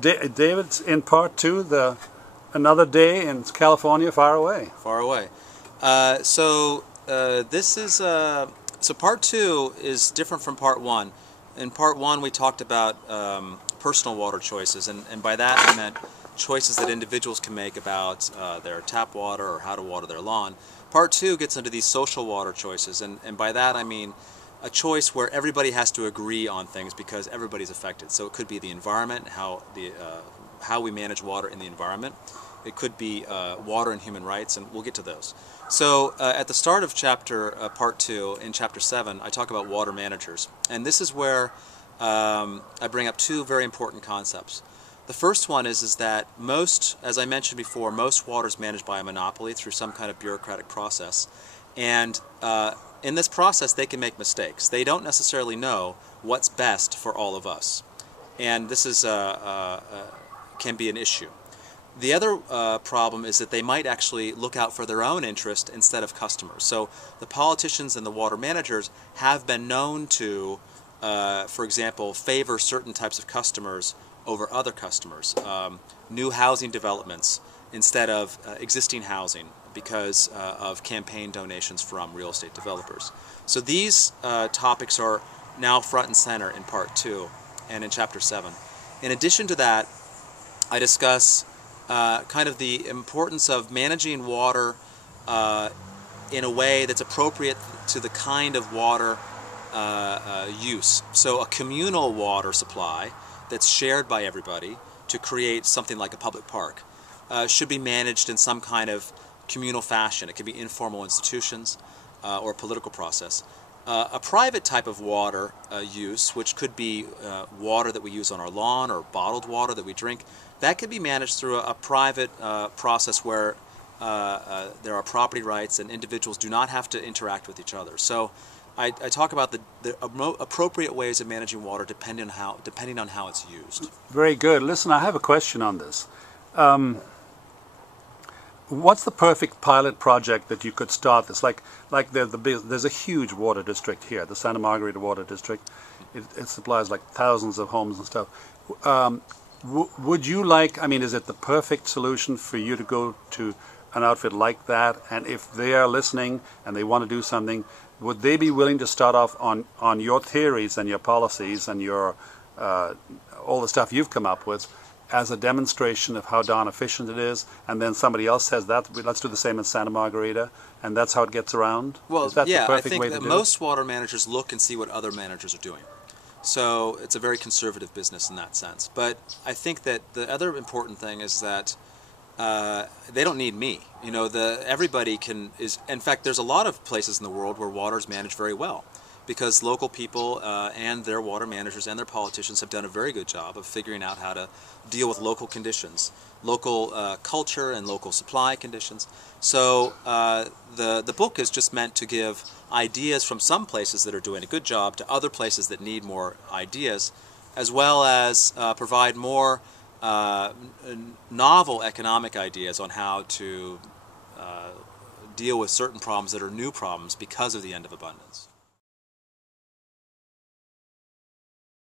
David's in part two, another day in California, far away. Far away. This is so part two is different from part one. In part one, we talked about personal water choices, and by that I meant choices that individuals can make about their tap water or how to water their lawn. Part two gets into these social water choices, and by that I mean a choice where everybody has to agree on things because everybody's affected. So it could be the environment, how we manage water in the environment. It could be water and human rights, and we'll get to those. So at the start of part two, in chapter 7, I talk about water managers, and this is where I bring up two very important concepts. The first one is that most, as I mentioned before, most water is managed by a monopoly through some kind of bureaucratic process, and in this process they can make mistakes. They don't necessarily know what's best for all of us, and this is can be an issue. The other problem is that they might actually look out for their own interest instead of customers. So the politicians and the water managers have been known to, for example, favor certain types of customers over other customers. New housing developments instead of existing housing because of campaign donations from real estate developers. So these topics are now front and center in part 2 and in chapter 7. In addition to that, I discuss kind of the importance of managing water in a way that's appropriate to the kind of water use. So a communal water supply that's shared by everybody to create something like a public park should be managed in some kind of communal fashion. It could be informal institutions or a political process. A private type of water use, which could be water that we use on our lawn or bottled water that we drink, that could be managed through a private process where there are property rights and individuals do not have to interact with each other. So I talk about the appropriate ways of managing water depending on how it's used. Very good. Listen, I have a question on this. What's the perfect pilot project that you could start this? Like there's a huge water district here, the Santa Margarita Water District. It supplies like thousands of homes and stuff. Would you like, I mean, is it the perfect solution for you to go to an outfit like that? And if they are listening and they want to do something, would they be willing to start off on your theories and your policies and your all the stuff you've come up with as a demonstration of how darn efficient it is, and then somebody else says that, let's do the same in Santa Margarita, and that's how it gets around? Well, is that yeah, the perfect I think way that to do most water managers look and see what other managers are doing. So it's a very conservative business in that sense. But I think that the other important thing is that they don't need me. You know, everybody in fact, there's a lot of places in the world where water is managed very well, because local people and their water managers and their politicians have done a very good job of figuring out how to deal with local conditions, local culture and local supply conditions. So the book is just meant to give ideas from some places that are doing a good job to other places that need more ideas, as well as provide more novel economic ideas on how to deal with certain problems that are new problems because of the end of abundance.